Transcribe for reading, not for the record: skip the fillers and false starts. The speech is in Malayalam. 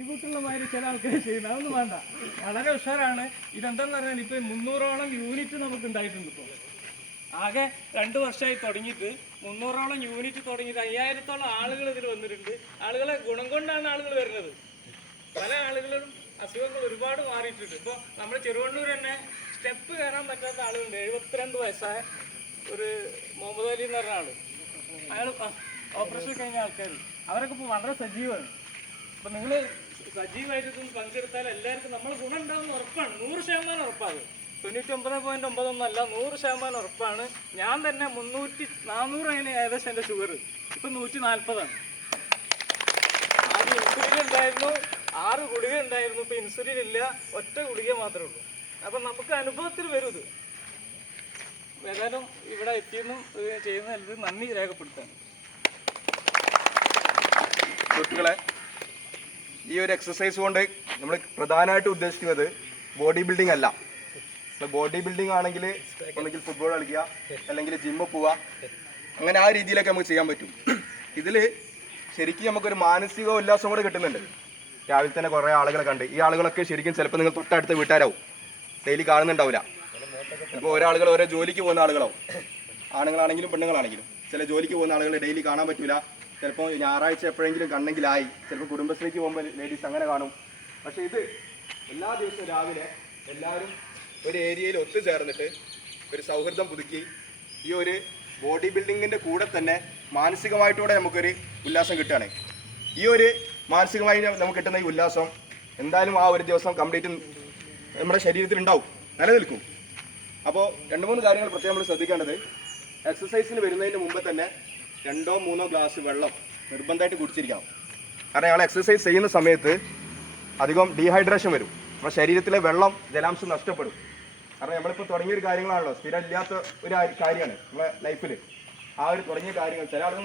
തട്ടിക്കൂട്ടുള്ള മാതിരി ചില ആൾക്കാർ ചെയ്യുന്നത്, അതൊന്നും വേണ്ട. വളരെ ഉഷാറാണ്. ഇതെന്താന്ന് പറഞ്ഞാൽ ഇപ്പൊ 300ഓളം യൂണിറ്റ് നമുക്ക് ഉണ്ടായിട്ടുണ്ട്. ഇപ്പോൾ ആകെ 2 വർഷമായി തുടങ്ങിയിട്ട് 300ഓളം യൂണിറ്റ് തുടങ്ങിയിട്ട് 5000-ഓളം ആളുകൾ ഇതിൽ വന്നിട്ടുണ്ട്. ആളുകളെ ഗുണം കൊണ്ടാണ് ആളുകൾ വരുന്നത്. പല ആളുകളും അസുഖങ്ങൾ ഒരുപാട് മാറിയിട്ടുണ്ട്. ഇപ്പോൾ നമ്മുടെ ചെറുവണ്ണൂർ തന്നെ സ്റ്റെപ്പ് കയറാൻ പറ്റാത്ത ആളുകളുണ്ട്. 72 വയസ്സായ ഒരു മുഹമ്മദ് അലി എന്ന് പറഞ്ഞ ആള്, അയാൾ ഓപ്പറേഷൻ കഴിഞ്ഞ ആൾക്കാർ, അവരൊക്കെ ഇപ്പോൾ വളരെ സജീവമാണ്. അപ്പം നിങ്ങൾ സജീവമായിട്ട് പങ്കെടുത്താൽ എല്ലാവർക്കും നമ്മൾ ഗുണം ഉണ്ടാകുന്ന ഉറപ്പാണ്. 100% ഉറപ്പാണ്. 99.9 100% ഉറപ്പാണ്. ഞാൻ തന്നെ 300-400 അതിന് ഏകദേശം എൻ്റെ ഷുഗർ ഇപ്പം 140ആണ്. ആദ്യം ഇൻസുലിൻ ഉണ്ടായിരുന്നു, 6 ഗുളിക ഉണ്ടായിരുന്നു. ഇപ്പം ഇൻസുലിൻ ഇല്ല, ഒറ്റ ഗുളിക മാത്രമേ ഉള്ളൂ. അപ്പം നമുക്ക് അനുഭവത്തിൽ വരും ഇത്. ഏതായാലും ഇവിടെ എത്തിയെന്നും ചെയ്യുന്ന നന്ദി രേഖപ്പെടുത്താൻ. സുഹൃത്തുക്കളെ, ഈ ഒരു എക്സസൈസ് കൊണ്ട് നമ്മൾ പ്രധാനമായിട്ട് ഉദ്ദേശിക്കുന്നത് ബോഡി ബിൽഡിംഗ് അല്ല. ബോഡി ബിൽഡിംഗ് ആണെങ്കിൽ ഒന്നെങ്കിൽ ഫുട്ബോൾ കളിക്കുക, അല്ലെങ്കിൽ ജിമ്മിൽ പോവുക, അങ്ങനെ ആ രീതിയിലൊക്കെ നമുക്ക് ചെയ്യാൻ പറ്റും. ഇതിൽ ശരിക്കും നമുക്കൊരു മാനസിക ഉല്ലാസം കൂടെ കിട്ടുന്നുണ്ട്. രാവിലെ തന്നെ കുറേ ആളുകളെ കണ്ട്, ഈ ആളുകളൊക്കെ ശരിക്കും ചിലപ്പോൾ നിങ്ങൾ തൊട്ടടുത്ത വീട്ടുകാരാവും, ഡെയിലി കാണുന്നുണ്ടാവില്ല. ഇപ്പോൾ ഒരാളുകൾ ഓരോ ജോലിക്ക് പോകുന്ന ആളുകളാവും, ആണുങ്ങളാണെങ്കിലും പെണ്ണുങ്ങളാണെങ്കിലും. ചില ജോലിക്ക് പോകുന്ന ആളുകൾ ഡെയിലി കാണാൻ പറ്റില്ല. ചിലപ്പോൾ ഞായറാഴ്ച എപ്പോഴെങ്കിലും കണ്ടെങ്കിലായി, ചിലപ്പോൾ കുടുംബശ്രീക്ക് പോകുമ്പോൾ ലേഡീസ് അങ്ങനെ കാണും. പക്ഷേ ഇത് എല്ലാ ദിവസവും രാവിലെ എല്ലാവരും ഒരു ഏരിയയിൽ ഒത്തുചേർന്നിട്ട് ഒരു സൗഹൃദം പുതുക്കി ഈ ഒരു ബോഡി ബിൽഡിങ്ങിൻ്റെ കൂടെ തന്നെ മാനസികമായിട്ടൂടെ നമുക്കൊരു ഉല്ലാസം കിട്ടുകയാണ്. ഈ ഒരു മാനസികമായി നമുക്ക് കിട്ടുന്ന ഈ ഉല്ലാസം എന്തായാലും ആ ഒരു ദിവസം കംപ്ലീറ്റ് നമ്മുടെ ശരീരത്തിലുണ്ടാവും, നിലനിൽക്കും. അപ്പോൾ 2-3 കാര്യങ്ങൾ പ്രത്യേകം നമ്മൾ ശ്രദ്ധിക്കേണ്ടത്, എക്സസൈസിന് വരുന്നതിന് മുമ്പ് തന്നെ 2-3 ഗ്ലാസ് വെള്ളം നിർബന്ധമായിട്ട് കുടിച്ചിരിക്കണം. കാരണം ഞങ്ങൾ എക്സസൈസ് ചെയ്യുന്ന സമയത്ത് അധികം ഡീഹൈഡ്രേഷൻ വരും, നമ്മുടെ ശരീരത്തിലെ വെള്ളം ജലാംശം നഷ്ടപ്പെടും. കാരണം നമ്മളിപ്പോൾ തുടങ്ങിയൊരു കാര്യങ്ങളാണല്ലോ, സ്ഥിരം ഇല്ലാത്ത ഒരു കാര്യമാണ് നമ്മുടെ ലൈഫിൽ. ആ ഒരു തുടങ്ങിയ കാര്യങ്ങൾ ചില ആളുകൾ